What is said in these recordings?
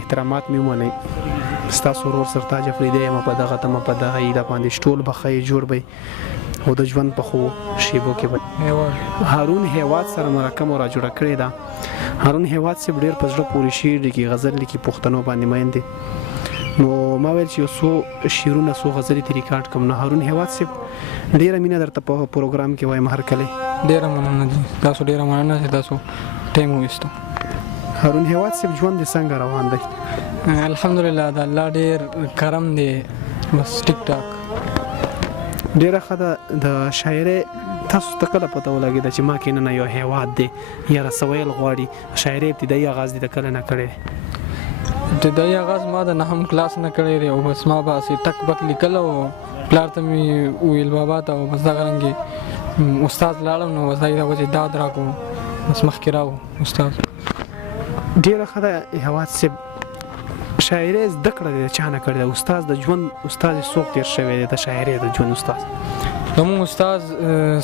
احترامات مې ومنئ ستاسو ورور سرتاج افریدی یم په دغه تمه په دغه عیده باندې ټول به ښه جوړ به او د ژوند په خو شیبو کې به هارون هیواد سره مرکه مو را جوړه کړې ده. هارون هیواد صاحب ډېر په زړه پورې شعر لیکي، غزل لیکي، پښتنو باندې مین دی. نو ما ویل چې یو څو شعرونه څو غزلې ترې ریکارډ کړم. نو هارون هیواد صاحب ډېره مینه درته په پروګرام کې وایم هر کله. ډېره مننه دي تاسو، ډېره مننه چې تاسو ټایم وویستو. هارون هیواد صاحب ژوند دې څنګه روان دی؟ الحمدلله د الله ډېر کرم دی، بس ټیک ټاک. ډېره ښه ده. د شاعرۍ تاسو ته کله پته ولګېده چې ما کې نن یو هیواد دی یا رسویل غواړي؟ شاعرۍ ابتدایي آغاز دې د کله نه کړی؟ ابتدایي آغاز ما د 9م کلاس نه کړی دی او بس ما به هسې ټک بک لیکل او پلار ته مې وویل بابا ته او بس دغه رنګې استاد لاړم نو بس دغې د وجې داد راکړو بس مخکې راو استاد. ډېره ښه ده هیواد صاحب. شاعرۍ زده کړه دې د چا نه کړې ده؟ استاد د ژوند استاد یې څوک تېر شوی دی د شاعرۍ د ژوند استاد؟ زموږ استاد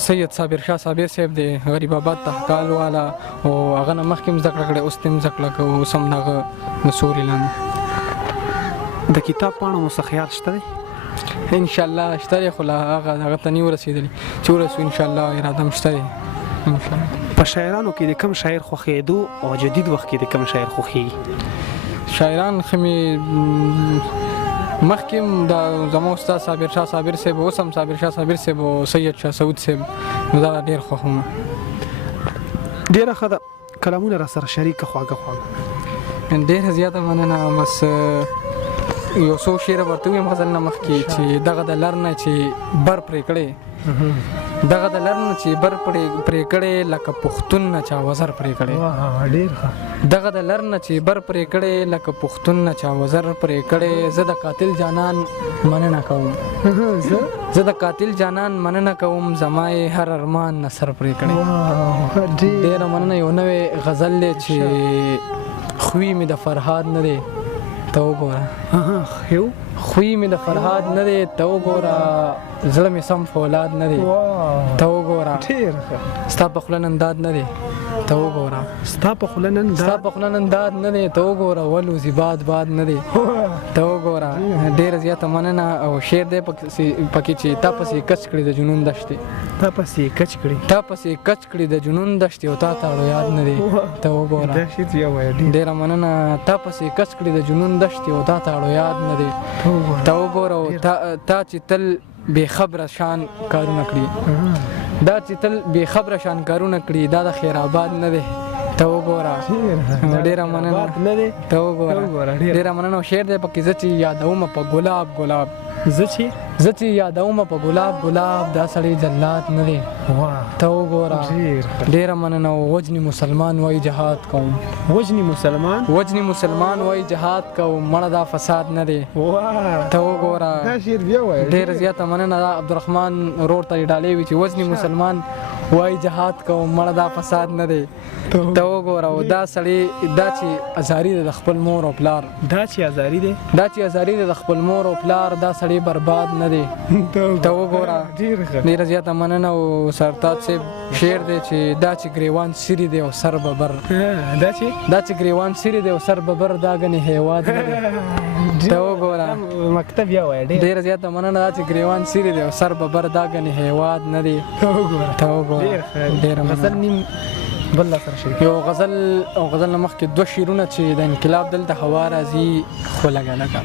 سید صابر شاه صابر صاحب دی، غریب آباد تحقال والا، او هغه نه مخکې هم زده کړه کړې، اوس ته هم زده کړه کوو، اوس هم د هغه د سوري لاندې. د کتاب پاڼه مو څه خیال شته دی؟ انشاءالله شته دی، خو لا هغه ته نه ورسېدلي چې ورسو انشاءالله اراده هم شته دی انشاءالله. په شاعرانو کې د کوم شاعر خوښېدو او جدید وخت کې د کوم شاعر خوښېږي؟ شاعران ښه مې مخکې هم د زما استاد صابر شاه صابر صاحب، اوس هم صابر شاه صابر صاحب او سید شاه سعود صاحب، نو دا ډېر خوښوم. ډېره ښه ده. کلامونه را سره شریکه خواږه خواږه. ډېره زیاته مننه. بس یو څو شعره ورته ویم غزل نه مخکې چې دغه د لر نه چې بر پرې کړې، دغه د لر نه چې بر پرې کړې لکه پښتون نه چا وزر پرې کړې. ډېر ښه. دغه د لر نه چې بر پرې کړې لکه پښتون نه چا وزر پرې کړې. زه د قاتل جانان مننه کوم، زه د قاتل جانان مننه کوم، زما یې هر ارمان نه سر پرې کړې. ډېره مننه. یو نوی غزل دی چې خوی مې د فرهاد نه دی ته وګوره، خوی مې د فرهاد نه دی ته وګوره، زړه مې سم فولاد نه دی ته وګوره، ستا په خوله نن داد نه دی ته وګوره، ستا په خوله نن داد نه دی ته وګوره، ولوزي باد نه دی ته وګوره. ډېره زیاته مننه. او شعر دی پکې چې تا پسې کچ کړي د جنون دشتې، تا پسې کچ کړي د جنون دشتې او تا تاړو یاد نه دی ته وګوره. ډېره مننه. تا پسې کچ کړي د جنون دشتې او تا تاړو یاد نه دی ته وګوره. تا چې تل بې خبره شان کارونه کړي، دا چې تل بې خبره شان کارونه کړي، دا د خیر آباد نه دی ته وګوره. ډېره مننه ته وګوره. ډېره مننه. او شعر دی پکې زه چې یادومه په ګلاب ګلاب، زه چې یادومه په ګلاب ګلاب، دا سړی جلات نه دی ته وګوره. ډېره مننه. وجني مسلمان وای جهاد کوم، وجني مسلمان وای جهاد کوم، مړه دا فساد نه دی ته وګوره. ډېره زیاته مننه. دا عبدالرحمن رور ته ډالۍ وي چې وجني مسلمان وای جهاد کوم، مړه دا فساد نه دی ته وګوره. او دا سړی دا چې ازاري دی د خپل مور او پلار، دا چې ازاري دی د خپل مور او پلار، دا سړی برباد نه دی ته وګوره. ډېره زیاته مننه. او سرتاج صاحب شعر دی چې دا چې ګریوان سیری دی او سر ببر، دا چې ګریوان سیری دی او سر ببر، دا ګنې هیواد نه دی ته وګوره. مکتب یا وای. ډېره زیاته مننه. دا چې ګریوان سیری دی او سر ببر، دا ګنې هیواد نه دی ته وګوره. ډېره مننه. بل سره شریک یو غزل او غزل نه مخکې دوه شعرونه چې د انقلاب دلته هوا راځي خو لږه لږه،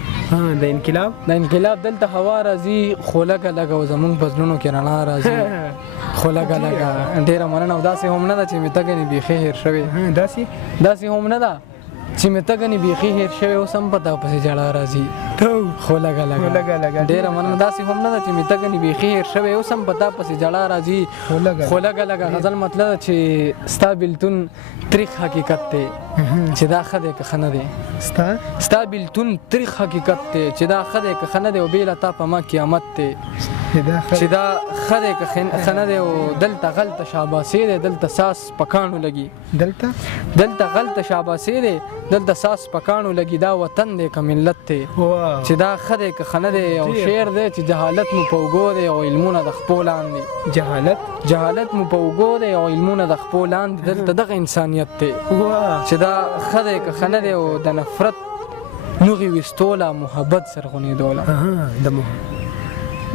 د انقلاب دلته هوا راځي خو لږه لږه، او زمونږ په زړونو کې رڼا راځي خو لږه لږه. ډېره مننه. او داسې هم نه ده چې مې ته ګنې بیخي هېر شوې، داسې هم نه ده چې مې ته ګنې بیخي هېر شوې، اوس هم په تا پسې ژړا راځي خو لږه لږه. ډېره مننه. داسې هم نه ده چې مې ته ګنې بیخي هېر شوې، اوس هم په تا پسې ژړا راځي خو لږه لږه. غزل مطلب چې ستا بېلتون تریخ حقیقت دی چې دا ښه دی که ښه نه دی، ستا بېلتون تریخ حقیقت دی چې دا ښه دی که ښه نه دی، او بې له تا په ما قیامت دی چې دا ښه دی که ښه نه دی. او دلته غلطه شاباسي دی، دلته ساس په کاڼو لګي، دلته غلطه شاباسي دی، دلته ساس په کاڼو لګي، دا وطن دی که ملت دی چې دا ښه دی که ښه نه دی. او شعر دی چې جهالت مو په اوږو دی او علمونه د خپو لاندې، جهالت مو په اوږو دی او علمونه د خپو لاندې، دلته دغه انسانیت دی چې دا ښه دی که ښه نه دی. او د نفرت نوغې ویستوله محبت زرغونېدوله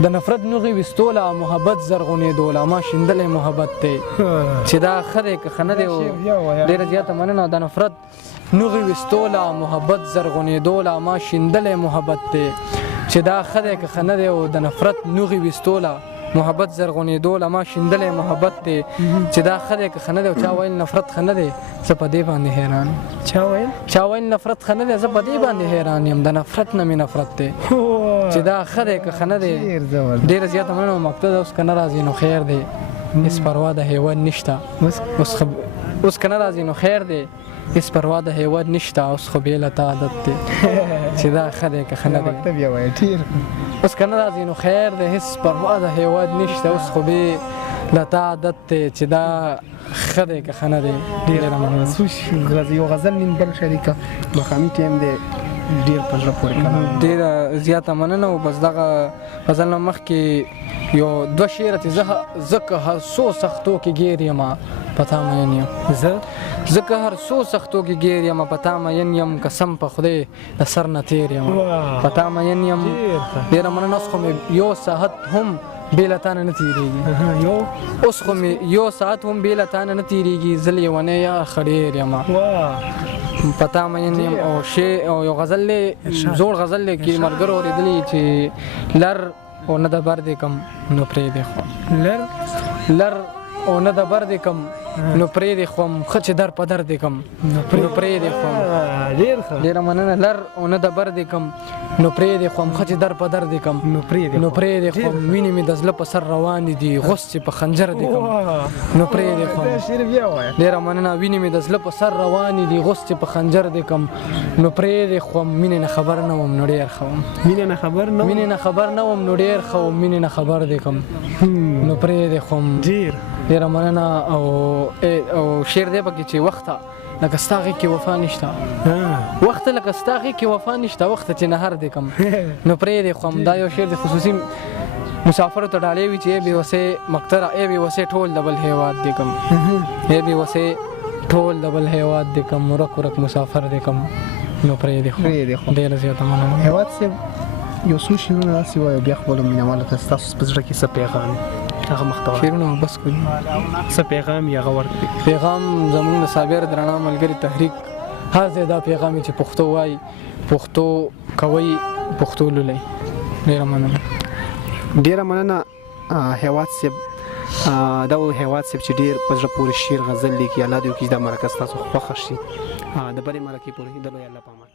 د نفرت نوغې ویستوله محبت زرغونېدوله ما شیندلی محبت دی چې دا ښه دی که ښه نه دی ډېره زیاته مننه د نفرت نوغې ویستوله محبت زرغونېدوله ما شیندلی محبت دی چې دا ښه دی که ښه نه دی او د نفرت نوغې ویستوله محبت زرغونېدوله ما شیندلی محبت دی چې دا ښه دی که ښه نه دی او چا ویل نفرت ښه نه دی زه په دې باندې حیران یم چا ویل نفرت ښه نه دی زه په دې باندې حیران یم د نفرت نه مې نفرت دی چې دا ښه دی که ښه نه دی ډېره زیاته مننه مقصد اوس که نه راځي نو خیر دی هېڅ پروا د حیوان نشته اوس که نه راځي نو خیر دی هېڅ پروا د حیوان نشته اوس خو بې له تا عادت دی چې دا ښه دی که ښه نه دی اوس که نه راځي نو خیر دی هېڅ پروا د حیوان نشته اوس خو بې له تا عادت دی چې دا ښه دی که ښه نه دی ډېره مننه یو غزل نیم بل شریکه مقامي ټیم دی ډېر په زړه پورې کلام ډېره زیاته مننه او بس دغه غزل نه مخکې یو دوه شعره چې زه که هر څو سختو کې ګیر یم په تا مین یم زه که هر څو سختو کې ګیر یم په تا مین یم قسم په خدای د سر نه تېر یم په تا مین یم ډېره مننه اوس خو مې یو ساعت هم بې له تا نه نه تېرېږي اوس خو مې یو ساعت هم بې له تا نه نه تېرېږي زه لیونی یا ښه ډېر یم په تا مین یم او یو غزل دی زوړ غزل دی کې ملګرو اورېدلي چې لر او نه د بر دی کم نو پرېږدې خو لر او نه د بر دی کم نو پرېږدې خوم ښه چې در په در دی کم نو پرېږدې خوم ډېره مننه لر او نه د بر دی کم نو پرېږدې خوم ښه چې در په در دی کم نو پرېږدې خوم وینې مې د زړه په سر روانې دي غوس چې په خنجر دی کم نو پرېږدې خوم ډېره مننه وینې مې د زړه په سر روانې دي غوس چې په خنجر دی کم نو پرېږدې خوم مینې نه خبر نه وم نو ډېر ښه وم مینې نه خبر نه وم نو ډېر ښه وم مینې نه خبر دی کم نو پرېږدې خوم ډېره مننه او شعر دی پکې چې وخته لکه ستا غېږ کې وفا نشته وخته لکه ستا غېږ کې وفا نشته وخته چې نهر دی کم نو پرېږدې خو دا یو شعر دی خصوصي مسافرو ته ډالۍ وي چې ای بې وسې مقتره ای بې وسې ټول د بل هېواد دی کم ای بې وسې ټول د بل هېواد دی کم ورک مسافر دی کم نو پرېږدې خو ډېره زیاته مننه هېواد صاحب یو څو شعرونه داسې وایو بیا خپلو مینهوالو ته ستاسو په زړه کې څه پیغام هغه محتوا شعرونه بس کړي څه پیغام یې هغه ورکړي پیغام زموږ د صابر درڼا ملګري تحریک هر ځای دا پیغام چې پښتو وایي پښتو کوئ پښتو لولئ ډېره مننه هېواد صاحب دا و هېواد صاحب چې ډېر په زړه پورې شعر غزل لیکي الله دې وکړي چې دا مرکه ستاسو خوښه شي د بلې مرکې پورې د لوی الله په امان